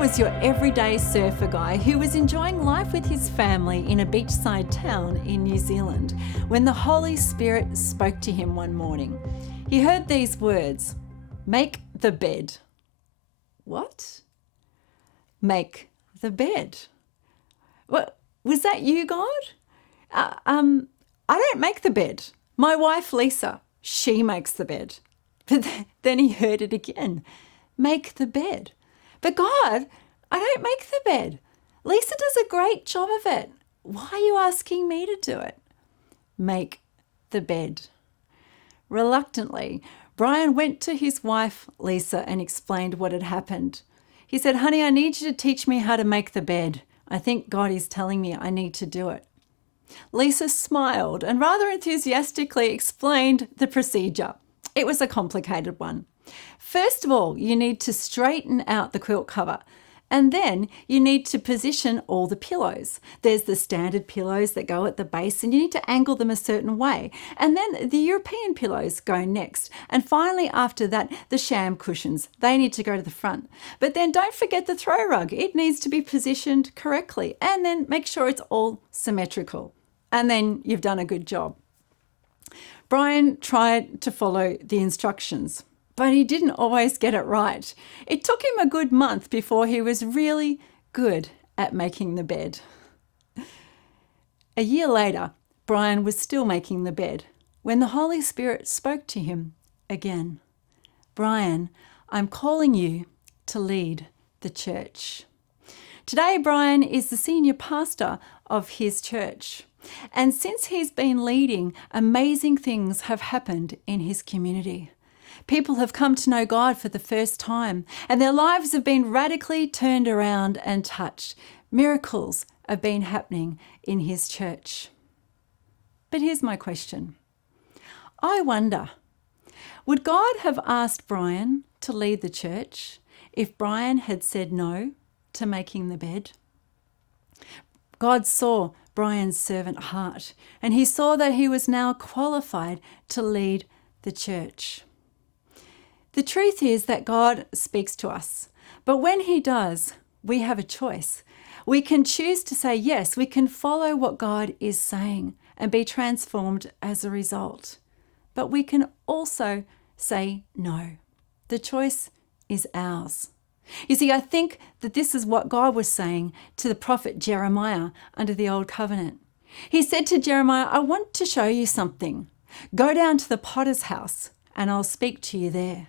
was your everyday surfer guy who was enjoying life with his family in a beachside town in New Zealand when the Holy Spirit spoke to him one morning. He heard these words, "Make the bed." What? Make the bed. What, was that you, God? I don't make the bed. My wife, Lisa, she makes the bed. But then he heard it again. Make the bed. But God, I don't make the bed. Lisa does a great job of it. Why are you asking me to do it? Make the bed. Reluctantly, Brian went to his wife, Lisa, and explained what had happened. He said, "Honey, I need you to teach me how to make the bed. I think God is telling me I need to do it." Lisa smiled and rather enthusiastically explained the procedure. It was a complicated one. First of all, you need to straighten out the quilt cover, and then you need to position all the pillows. There's the standard pillows that go at the base, and you need to angle them a certain way. And then the European pillows go next. And finally, after that, the sham cushions. They need to go to the front. But then don't forget the throw rug. It needs to be positioned correctly. And then make sure it's all symmetrical. And then you've done a good job. Brian tried to follow the instructions, but he didn't always get it right. It took him a good month before he was really good at making the bed. A year later, Brian was still making the bed when the Holy Spirit spoke to him again. "Brian, I'm calling you to lead the church." Today, Brian is the senior pastor of his church. And since he's been leading, amazing things have happened in his community. People have come to know God for the first time, and their lives have been radically turned around and touched. Miracles have been happening in his church. But here's my question. I wonder, would God have asked Brian to lead the church if Brian had said no to making the bed? God saw Brian's servant heart, and he saw that he was now qualified to lead the church. The truth is that God speaks to us, but when he does, we have a choice. We can choose to say yes, we can follow what God is saying and be transformed as a result. But we can also say no. The choice is ours. You see, I think that this is what God was saying to the prophet Jeremiah under the Old Covenant. He said to Jeremiah, "I want to show you something. Go down to the potter's house and I'll speak to you there."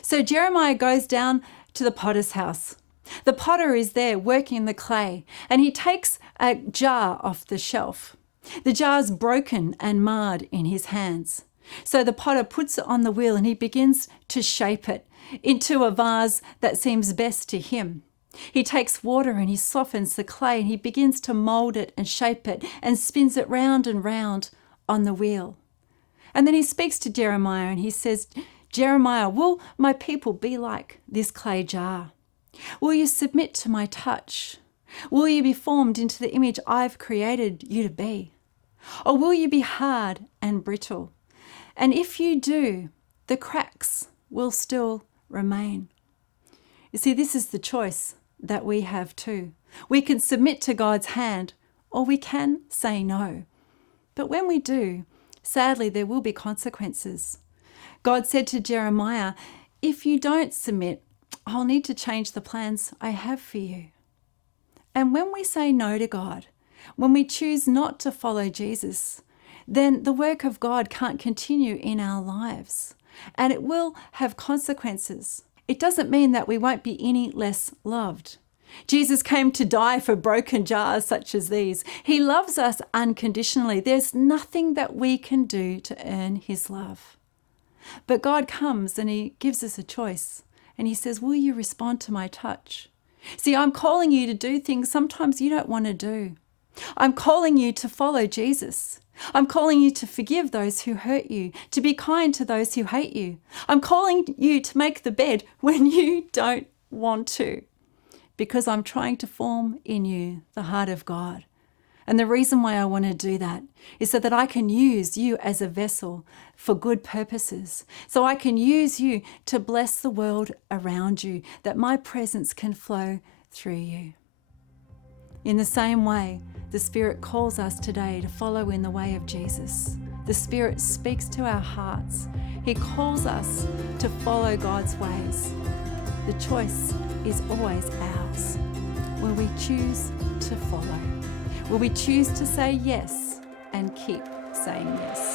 So Jeremiah goes down to the potter's house. The potter is there working the clay, and he takes a jar off the shelf. The jar's broken and marred in his hands. So the potter puts it on the wheel and he begins to shape it into a vase that seems best to him. He takes water and he softens the clay and he begins to mold it and shape it and spins it round and round on the wheel. And then he speaks to Jeremiah and he says, "Jeremiah, will my people be like this clay jar? Will you submit to my touch? Will you be formed into the image I've created you to be? Or will you be hard and brittle? And if you do, the cracks will still remain." You see, this is the choice that we have too. We can submit to God's hand, or we can say no. But when we do, sadly, there will be consequences. God said to Jeremiah, "If you don't submit, I'll need to change the plans I have for you." And when we say no to God, when we choose not to follow Jesus, then the work of God can't continue in our lives, and it will have consequences. It doesn't mean that we won't be any less loved. Jesus came to die for broken jars such as these. He loves us unconditionally. There's nothing that we can do to earn his love. But God comes and he gives us a choice, and he says, "Will you respond to my touch?" See, I'm calling you to do things sometimes you don't want to do. I'm calling you to follow Jesus. I'm calling you to forgive those who hurt you, to be kind to those who hate you. I'm calling you to make the bed when you don't want to, because I'm trying to form in you the heart of God. And the reason why I want to do that is so that I can use you as a vessel for good purposes. So I can use you to bless the world around you, that my presence can flow through you. In the same way, the Spirit calls us today to follow in the way of Jesus. The Spirit speaks to our hearts. He calls us to follow God's ways. The choice is always ours. Will we choose to follow? Will we choose to say yes and keep saying yes?